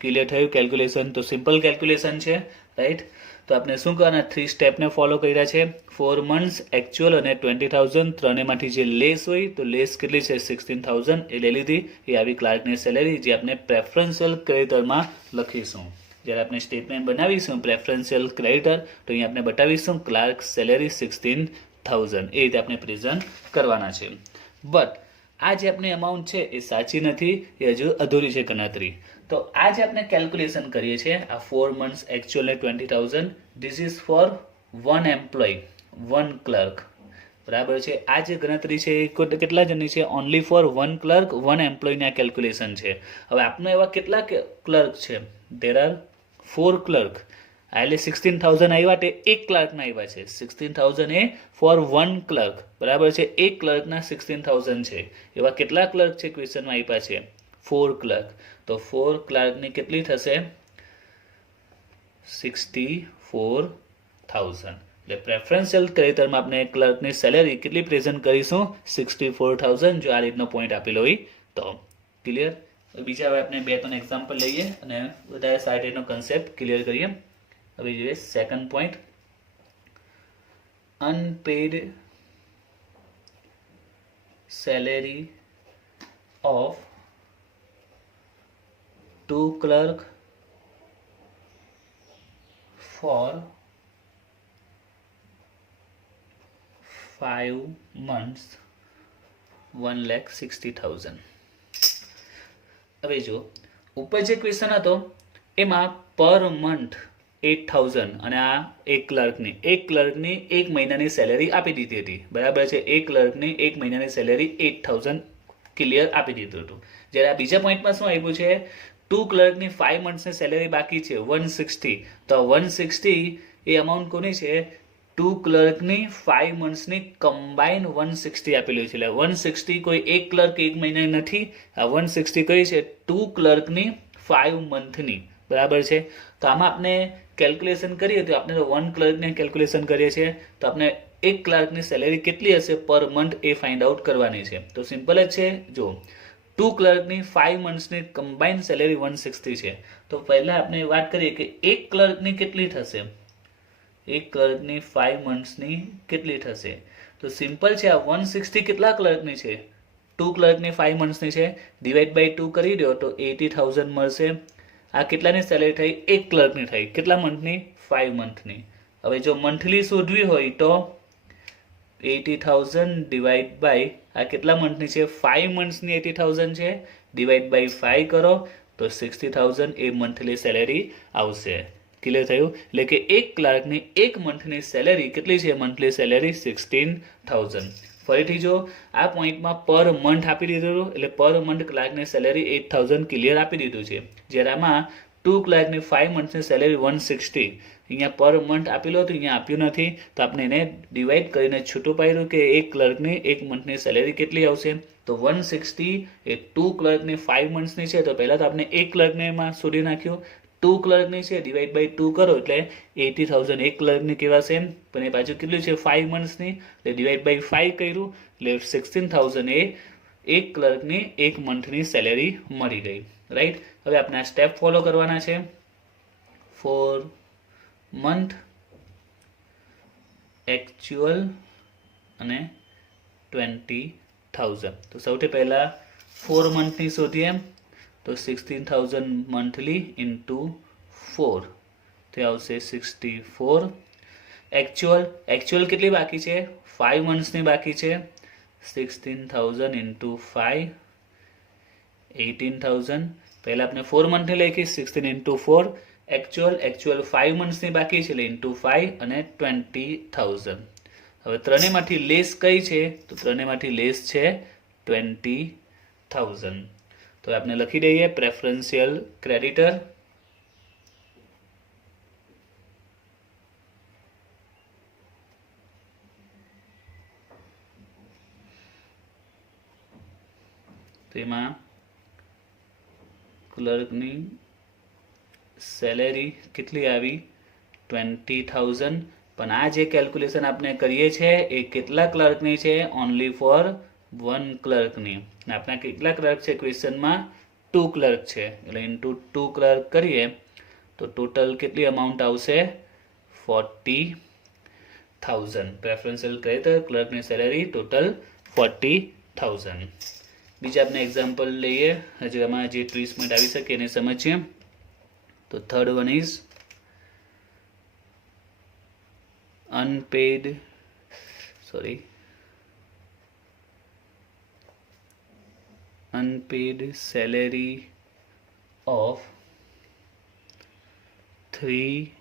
ક્લિયર થયું કેલ્ક્યુલેશન? તો સિમ્પલ કેલ્ક્યુલેશન છે, રાઈટ. તો આપણે શું કરવાના, 3 સ્ટેપને ફોલો કર્યા છે. 4 મંથ્સ એકચ્યુઅલ અને 20000, ત્રણેયમાંથી જે લેસ હોય તો લેસ કેટલી છે, 16000 એ લઈ લીધી. એ આવી ક્લાર્કની સેલેરી, જે આપણે પ્રેફરન્શિયલ ક્રેડિટરમાં લખીશું. જ્યારે આપણે સ્ટેટમેન્ટ બનાવીશું પ્રેફરન્શિયલ ક્રેડિટર, તો અહીંયા આપણે બતાવીશું ક્લાર્ક સેલેરી 16000, એ રીતે આપણે પ્રેઝન્ટ કરવાના છે. બટ આ જે આપણે અમાઉન્ટ છે એ સાચી નથી, એ હજુ અધૂરી છે ગણતરી. તો આ જે આપણે કેલ્ક્યુલેશન કરીએ છીએ, આ 4 મંથ્સ એકચ્યુઅલ ને 20000, this is for 1 employ, 1 clerk, બરાબર છે. આ જે ગણતરી છે એ કેટલા જણની છે, ઓનલી ફોર 1 ક્લર્ક, 1 એમ્પ્લોયની આ કેલ્ક્યુલેશન છે. હવે આપણે એવા કેટલા ક્લર્ક છે, ધેર આર 4 ક્લર્ક, એટલે 16000 આવ્યા તે એક ક્લર્કના આવ્યા છે. 16000 એ ફોર 1 ક્લર્ક, બરાબર છે, એક ક્લર્કના 16000 છે. એવા કેટલા ક્લર્ક છે ક્વેશ્ચનમાં આપ્યા છે, 4 ક્લર્ક. તો 4 ક્લર્કની કેટલી થશે, 64000. એટલે પ્રેફરન્શિયલ ક્રેડિટરમાં આપણે ક્લર્કની સેલેરી કેટલી પ્રેઝન્ટ કરીશું, 64000, જો આ રીતનો પોઈન્ટ આપેલો હોય તો. ક્લિયર? બીજા હવે આપણે 2-3 એક્ઝામ્પલ લઈએ અને વધારે સારી રીતનો કન્સેપ્ટ ક્લિયર કરીએ. હવે જોઈએ second point, unpaid salary of 2 clerk for 5 months 1,60,000. હવે જો ઉપર જે ક્વેશ્ચન હતો એમાં પર મંથ 8000 અને આ એક ક્લર્કની એક મહિનાની સેલેરી આપી દીધી હતી, બરાબર છે. એક ક્લર્કની એક મહિનાની સેલેરી 8000 ક્લિયર આપી દીધું હતું. જ્યારે આ બીજા પોઈન્ટમાં શું આપ્યું છે, 2 ક્લર્કની 5 મંથ્સની સેલેરી બાકી છે 160. તો 160 એ અમાઉન્ટ કોની છે, 2 ક્લર્કની 5 મંથ્સની કમ્બાઈન 160 આપેલી છે. એટલે 160 કોઈ એક ક્લર્ક એક મહિનાની નથી, આ 160 કઈ છે, 2 ક્લર્કની 5 મંથની, બરાબર છે. તો આમાં આપણે કેલ્ક્યુલેશન કરીએ તો આપણે 1 ક્લર્કને કેલ્ક્યુલેશન કરીએ છીએ, તો આપણે એક ક્લર્કની સેલેરી કેટલી હશે પર મંથ એ ફાઇન્ડ આઉટ કરવાની છે. તો સિમ્પલ જ છે. જો 2 ક્લર્કની 5 મંથ્સની કમ્બાઈન સેલેરી 160 છે, તો પહેલા આપણે વાત કરીએ કે એક ક્લર્કની કેટલી થશે, એક ક્લર્કની 5 મંથ્સની કેટલી થશે. તો સિમ્પલ છે, આ 160 કેટલા ક્લર્કની છે, 2 ક્લર્કની 5 મંથ્સની છે, ડિવાઈડ બાય 2 કરી દો તો 80000 મળશે. આ કેટલાની સેલેરી થઈ, એક ક્લર્કની થઈ, કેટલા મંથની, 5 મંથની. હવે જો મંથલી શોધવી હોય તો 80000 ડિવાઈડ બાય આ કેટલા મંથની છે, 5 મંથ્સની 80000 છે, ડિવાઈડ બાય 5 કરો તો 60000 એ મંથલી સેલેરી આવશે. ક્લિયર થયું? એટલે કે એક ક્લાર્કની એક મંથની સેલેરી કેટલી છે, મંથલી સેલેરી 16000. ફરીથી જો આ પોઈન્ટમાં પર મંથ આપી દીધું, એટલે પર મંથ ક્લાર્કની સેલેરી 8000 ક્લિયર આપી દીધું છે. જ્યારે આમાં 2 ક્લાર્કની 5 મંથની સેલેરી 160, અહીંયા પર મંથ આપેલો હતું, અહીંયા આપ્યું નથી, તો આપણે એને ડિવાઈડ કરીને છૂટું પાડ્યું કે એક ક્લર્કની એક મંથની સેલેરી કેટલી આવશે. તો 160 એ 2 ક્લર્કની 5 મંથની છે, તો પહેલાં તો આપણે એક ક્લર્કને એમાં શોધી નાખ્યું, 2 ક્લર્કની છે, ડિવાઈડ બાય 2 કરો એટલે 80000 એક ક્લર્કની કહેવાશે, પણ એ પાછું કેટલું છે 5 મંથ્સની, એટલે ડિવાઈડ બાય 5 કર્યું એટલે 16000 એ એક ક્લર્કની એક મંથની સેલેરી મળી ગઈ. રાઈટ. હવે આપણે આ સ્ટેપ ફોલો કરવાના છે. 4 મંથ એકચ્યુઅલ અને 20,000. તો સૌથી પહેલા 4 મંથની શોધીએ તો 16,000 મંથલી ઇન્ટુ 4 તે આવશે 64. એકચ્યુઅલ કેટલી બાકી છે? 5 મંથ્સની બાકી છે. 16,000 ઇન્ટુ 5 18,000. પહેલા આપણે 4 મંથની લખી 16 ઇન્ટુ 4. એકચ્યુઅલ 5 મંથ્સની બાકી છે એટલે ઇન્ટુ 5 અને 20,000. હવે ત્રણેયમાંથી લેસ કઈ છે? તો ત્રણેયમાંથી લેસ છે 20,000. તો આપણે લખી દઈએ પ્રેફરન્શિયલ ક્રેડિટર. તેમાં ક્લર્કની સેલેરી કેટલી આવી? 20,000. પણ આ જે કેલ્ક્યુલેશન આપણે કરીએ છીએ એ કેટલા ક્લર્કની છે? ઓનલી ફોર 1 ક્લર્કની. આપણા કેટલા ક્લર્ક છે ક્વેશ્ચનમાં? 2 ક્લર્ક છે એટલે ઇન્ટુ 2 ક્લર્ક કરીએ તો ટોટલ કેટલી અમાઉન્ટ આવશે? 40,000. પ્રેફરન્શિયલ ક્રેડિટર ક્લર્કની સેલેરી ટોટલ 40,000. બીજા આપણે એક્ઝામ્પલ લઈએ, હજી આમાં જે 30 મિનિટ આવી શકે એને સમજીએ. તો third one is unpaid salary of 3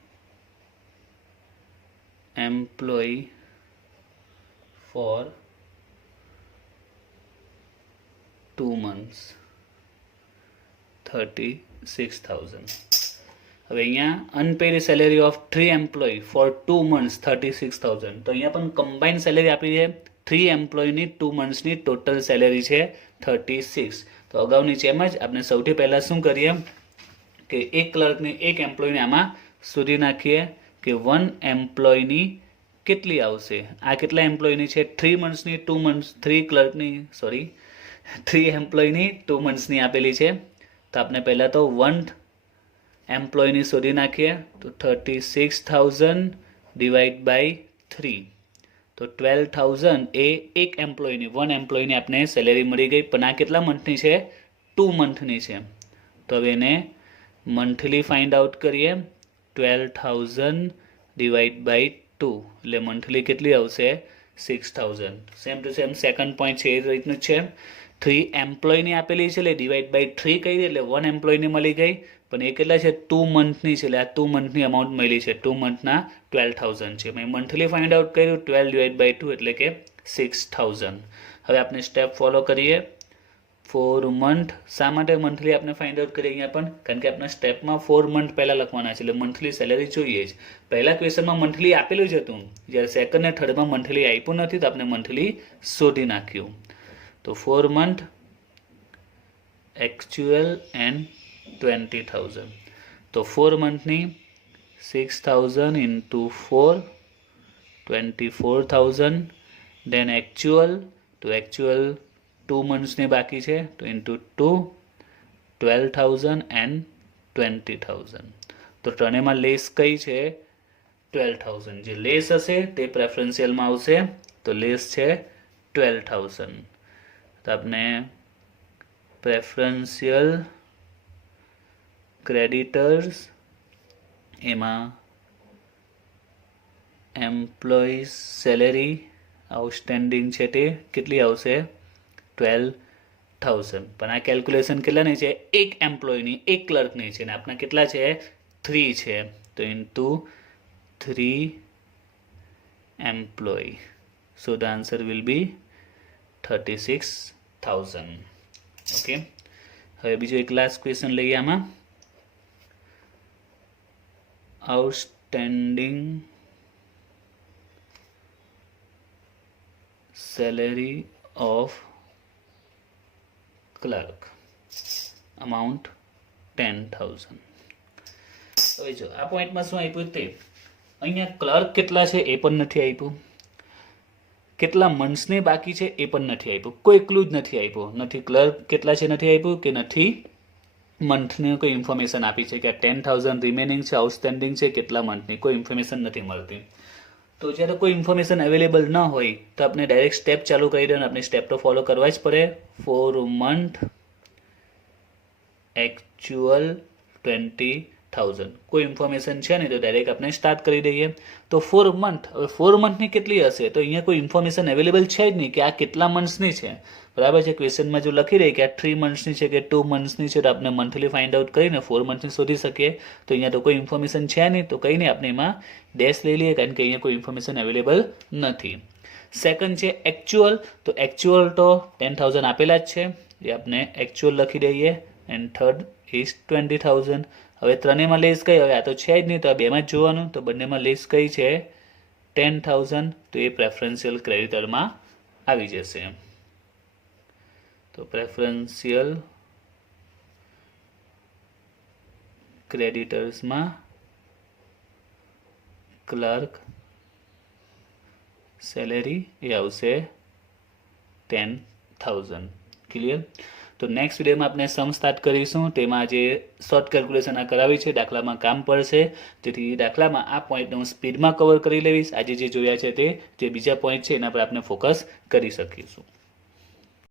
employee for 2 months 36,000. હવે અહીંયા unpaid salary of 3 employ for 2 months 36,000. તો અહીંયા પણ કમ્બાઇન સેલેરી આપી છે. 3 એમ્પ્લોયની 2 મંથ્સની ટોટલ સેલેરી છે 36. તો અગાઉની જેમ જ આપણે સૌથી પહેલાં શું કરીએ કે એક ક્લર્કની એક એમ્પ્લોયને આમાં શોધી નાખીએ કે 1 એમ્પ્લોયની કેટલી આવશે. આ કેટલા એમ્પ્લોયની છે? 3 મંથ્સની 2 મંથ્સ 3 એમ્પ્લોયની 2 મંથ્સની આપેલી છે. તો આપણે પહેલાં તો 1 એમ્પ્લોયની શોધી નાખીએ તો 36,000 ડિવાઈડ બાય 3 તો 12,000 એ એક એમ્પ્લોયની 1 એમ્પ્લોયની આપણે સેલેરી મળી ગઈ. પણ આ કેટલા મંથની છે? 2 મંથની છે. તો હવે એને મંથલી ફાઇન્ડ આઉટ કરીએ. 12,000 ડિવાઈડ બાય 2 એટલે મંથલી કેટલી આવશે? 6,000. Same to same second point છે એ રીતનું જ છે. 3 એમ્પ્લોયની આપેલી છે એટલે ડિવાઈડ બાય 3 કરી એટલે 1 એમ્પ્લોયની મળી ગઈ. પણ એ કેટલા છે? 2 મંથની છે એટલે આ 2 મંથની અમાઉન્ટ મળી છે. 2 મંથના 12,000 છે. મેં મંથલી ફાઇન્ડ આઉટ કર્યું 12 ડિવાઈડ બાય 2 એટલે કે 6,000. હવે આપણે સ્ટેપ ફોલો કરીએ. 4 મંથ. શા માટે મંથલી આપણે ફાઇન્ડ આઉટ કરીએ અહીંયા પણ? કારણ કે આપણે સ્ટેપમાં 4 મંથ પહેલાં લખવાના છે એટલે મંથલી સેલેરી જોઈએ જ. પહેલા ક્વેશ્ચનમાં મંથલી આપેલું જ હતું, જ્યારે સેકન્ડ અને થર્ડમાં મંથલી આપ્યું નથી તો આપણે મંથલી શોધી નાખ્યું. તો 4 મંથ એકચ્યુઅલ એન્ડ 20,000. તો 4 મંથની 6,000 ઇન્ટુ 4 24,000. દેન એકચ્યુઅલ. તો એકચ્યુઅલ 2 મંથ્સની બાકી છે તો ઇન્ટુ 2 12,000 એન્ડ 20,000. તો ત્રણેયમાં લેસ કઈ છે? 12,000. જે લેસ હશે તે પ્રેફરન્શિયલમાં આવશે. તો લેસ છે 12,000. તો આપણે પ્રેફરન્શિયલ ક્રેડિટર્સ એમાં એમ્પ્લોઈઝ સેલેરી આઉટસ્ટેન્ડિંગ છે તે કેટલી આવશે? 12,000. પણ આ કેલ્ક્યુલેશન કેટલાની છે? એક એમ્પ્લોયની એક ક્લર્કની છે ને આપણા કેટલા છે? 3 છે. તો into 3 employ. So the answer will be 36,000. Okay. હવે બીજો એક લાસ્ટ ક્વેશ્ચન લઈએ આમાં. Outstanding salary of clerk amount 10,000. હવે જો આ પોઈન્ટમાં શું આપ્યું તે અહીંયા ક્લર્ક કેટલા છે એ પણ નથી આપ્યું, કેટલા મંથ્સને બાકી છે એ પણ નથી આપ્યું, કોઈ ક્લુ જ નથી આપ્યું. નથી ક્લર્ક કેટલા છે નથી આપ્યું કે નથી મંથની કોઈ ઇન્ફોર્મેશન આપી છે કે આ 10,000 રિમેનિંગ છે, આઉટસ્ટેન્ડિંગ છે, કેટલા મંથની કોઈ ઇન્ફોર્મેશન નથી મળતી. તો જ્યારે કોઈ ઇન્ફોર્મેશન અવેલેબલ ન હોય તો આપણે ડાયરેક્ટ સ્ટેપ ચાલુ કરી દે અને આપણે સ્ટેપ તો ફોલો કરવા જ પડે. 4 મંથ એકચ્યુઅલ 20,000 કોઈ ઇન્ફોર્મેશન છે નહીં તો ડાયરેક્ટ આપણે સ્ટાર્ટ કરી દઈએ. તો 4 મંથ, હવે 4 મંથની કેટલી હશે તો અહીંયા કોઈ ઇન્ફોર્મેશન અવેલેબલ છે જ નહીં કે આ કેટલા મંથ્સની છે. બરાબર છે. ક્વેશ્ચનમાં જો લખી રહી કે આ 3 મંથ્સની છે કે 2 મંથ્સની છે તો આપણે મંથલી ફાઇન્ડ આઉટ કરીને 4 મંથની શોધી શકીએ. તો અહીંયા તો કોઈ ઇન્ફોર્મેશન છે નહીં તો કંઈ નહીં, આપણે એમાં ડેશ લઈ લઈએ કારણ કે અહીંયા કોઈ ઇન્ફોર્મેશન અવેલેબલ નથી. સેકન્ડ છે એકચ્યુઅલ. તો એકચ્યુઅલ તો 10,000 આપેલા જ છે, એ આપણે એકચ્યુઅલ લખી દઈએ. And third is 20,000. હવે ત્રણેયમાં લેસ કઈ, હવે આ તો છે જ નહીં તો આ બેમાં જ જોવાનું. તો બંનેમાં લેસ કઈ છે 10,000, તો એ પ્રેફરન્શિયલ ક્રેડિટરમાં આવી જશે. તો પ્રેફરન્શિયલ ક્રેડિટર્સમાં ક્લર્ક સેલેરી એ આવશે 10,000. ક્લિયર. તો નેક્સ્ટ વિડીયોમાં આપણે સમ સ્ટાર્ટ કરીશું. તેમાં જે શોર્ટ કેલ્ક્યુલેશન આ કરાવી છે દાખલામાં કામ પડશે. જેથી દાખલામાં આ પોઈન્ટને હું સ્પીડમાં કવર કરી લેવીશ. આજે જે જોયા છે તે જે બીજા પોઈન્ટ છે એના પર આપણે ફોકસ કરી શકીશું.